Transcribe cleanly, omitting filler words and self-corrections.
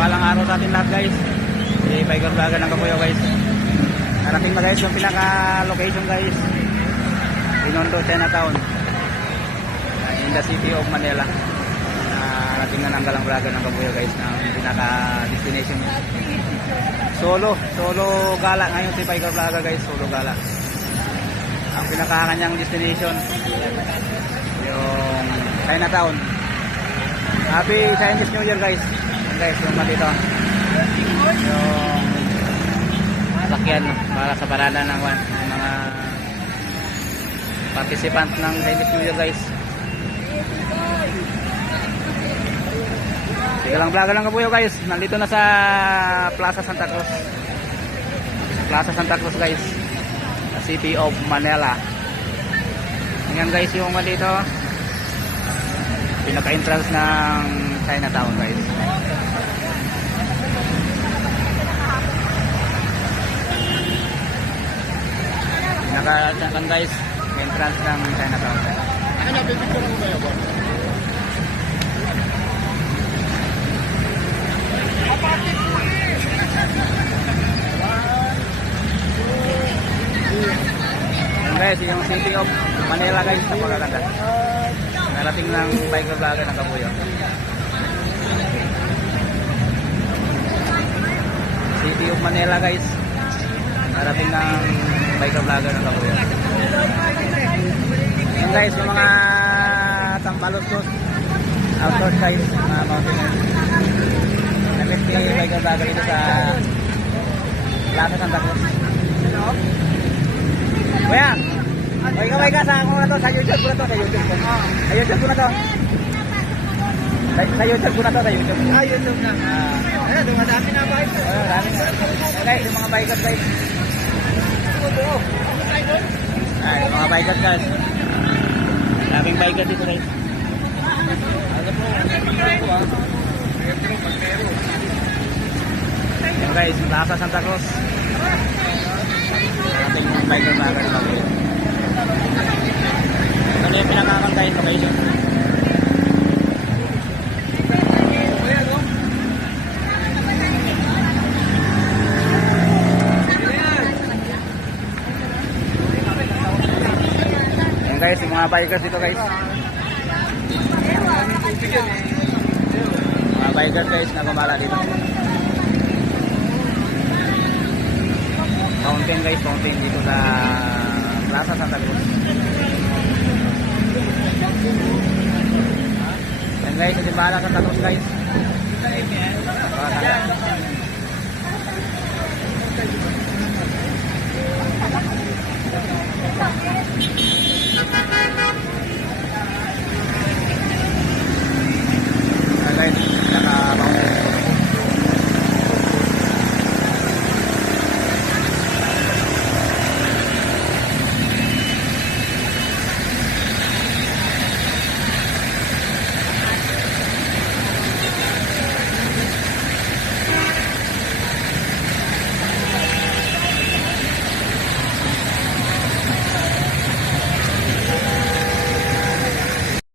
Palang araw sa atin lahat guys. Si Biker Vlogger ng Kapuyo guys. Narating na guys yung pinaka location guys. Binondo, Chinatown. In the city of Manila. Narating na ng Galang Vlogger ng Kapuyo guys ng pinaka destination niya. Solo gala ngayon si Biker Vlogger guys. Solo gala. Ang pinaka kanyang destination yung Chinatown. Happy Chinese New Year guys. Guys, yung dito yung sakyan para sa parada ng mga participants ng Chinese New Year guys. Sige lang vlog lang Kapuyo guys. Nandito na sa Plaza Santa Cruz. Plaza Santa Cruz guys. City of Manila. Tingnan guys yung dito pinaka-entrance ng Chinatown guys. Pinaka-entrance guys, entrance ng Chinatown. Ano picture mo kayo ba? Guys, yung City of Manila guys, napakaganda. Narating ng Biker Vlogger ng Kapuyo. City of Manila guys. Narating ng Biker Vlogger ng Kapuyo. Yan guys, yung mga tambalos-los outdoor guys, mga mountaineers. Namit ni Biker Vlogger dito sa Plaza Santa Cruz. Kuya, may ka sa ako na to, sa YouTube ko na to, sa YouTube ko. Sa YouTube ko na to. Sa YouTube ko na to, sa YouTube. YouTube na. Ayun, dumadami na ba ito? Dami na. Guys, yung mga bikers guys. Yung mga bikers guys. Daming bikers dito guys. Yung guys, Plaza Santa Cruz. Ating biker vlogger na Kapuyo. Ito yung pinakakang guys location. Ayan guys, yung mga bikers dito guys. Mga bikers guys na gumala dito. Fountain guys, fountain dito sa Plaza Santa Cruz. Yan guys, sa Santa Cruz guys.